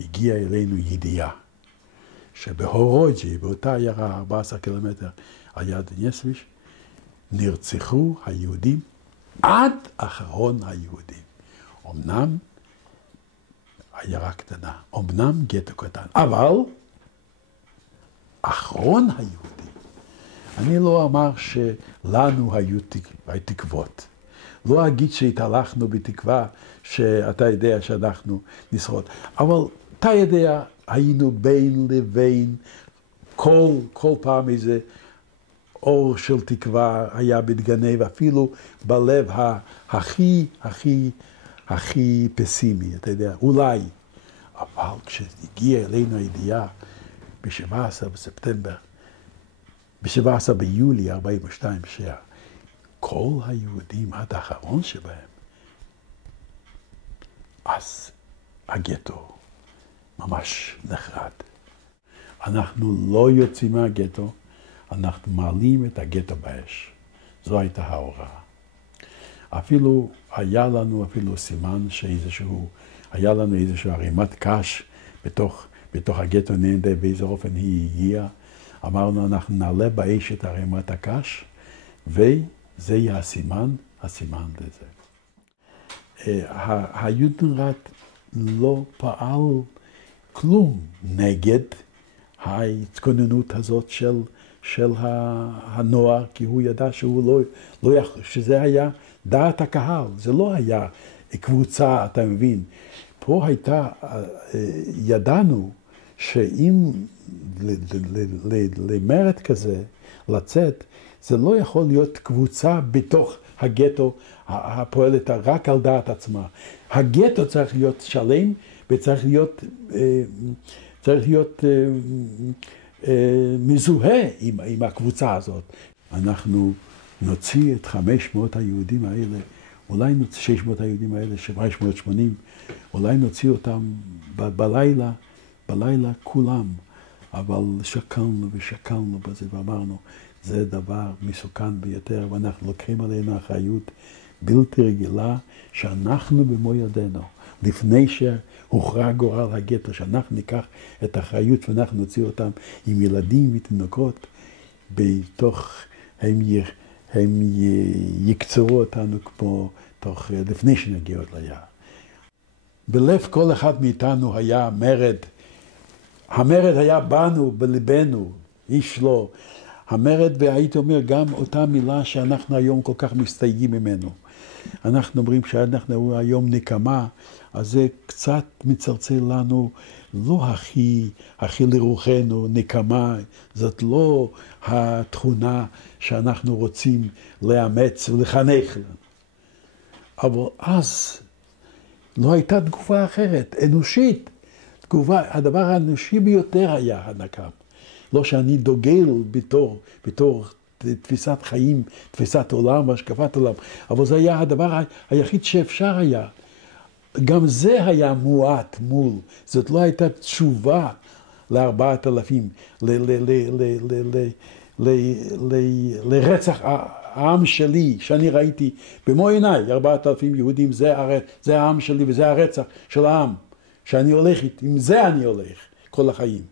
הגיעה אלינו ידיעה, שבהורוג'י, באותה עיירה 14 קילומטר על יד נסוויש, נרצחו היהודים עד אחרון היהודים. אמנם עיירה קטנה, אמנם גטו קטן, אבל אחרון היהודים. אני לא אומר שלנו היו תקוות. לא אגיד שהתהלכנו בתקווה שאתה יודע שאנחנו נשרוד. אבל אתה יודע, היינו בין לבין, כל פעם איזה אור של תקווה היה מתגנב, אפילו בלב הכי פסימי, אתה יודע, אולי. אבל כשהגיע אלינו הידיעה ב-17 בספטמבר, ב-17 ביולי 42, שכל היהודים עד האחרון שבהם, אז הגטו ממש נחרד. אנחנו לא יוצאים מהגטו, אנחנו מעלים את הגטו באש. זו הייתה ההוראה. אפילו היה לנו סימן היה לנו איזשהו ערימת קש בתוך הגטו, נדע באיזה אופן היא הגיעה. אמרנו, אנחנו נעלה באש את ערימת הקש, וזה יהיה הסימן לזה. היודנראט לא פעל כלום נגד ההתכוננות הזאת של הנוער, כי הוא ידע שזה היה דעת הקהל, זה לא היה קבוצה, אתה מבין. פה ידענו שאם למרד כזה לצאת, זה לא יכול להיות קבוצה בתוך הגטו הפועלת רק על דעת עצמה. הגטו צריך להיות שלם וצריך להיות מזוהה עם הקבוצה הזאת. אנחנו נוציא את 500 היהודים האלה, אולי 600 היהודים האלה, 780, אולי נוציא אותם בלילה כולם. אבל שקלנו בזה ואמרנו, זה דבר מסוכן ביותר, ואנחנו לוקחים עלינו אחריות בלתי רגילה, שאנחנו במו ידינו, לפני שהוכרע גורל הגטו, שאנחנו ניקח את האחריות ואנחנו נוציא אותם עם ילדים ותינוקות, הם יקצרו אותנו כמו לפני שנגיע ליער. בלב כל אחד מאיתנו היה מרד. המרד היה בנו, בלבנו, איש לא. המרד, והייתי אומר, גם אותה מילה שאנחנו היום כל כך מסתייגים ממנו. אנחנו אומרים שאנחנו היום נקמה, אז זה קצת מצלצל לנו, לא הכי לרוחנו, נקמה, זאת לא התכונה שאנחנו רוצים לאמץ ולחנך. אבל אז לא הייתה תגובה אחרת, אנושית. הדבר האנושי ביותר היה הנקם. לא שאני דוגל בתור תפיסת חיים, תפיסת עולם, השקפת עולם, אבל זה היה הדבר היחיד שאפשר היה. גם זה היה מועט מול, זאת לא הייתה תשובה ל4,000, לרצח העם שלי, שאני ראיתי במו עיניי, 4,000 יהודים, זה העם שלי וזה הרצח של העם, שאני הולך, עם זה אני הולך כל החיים.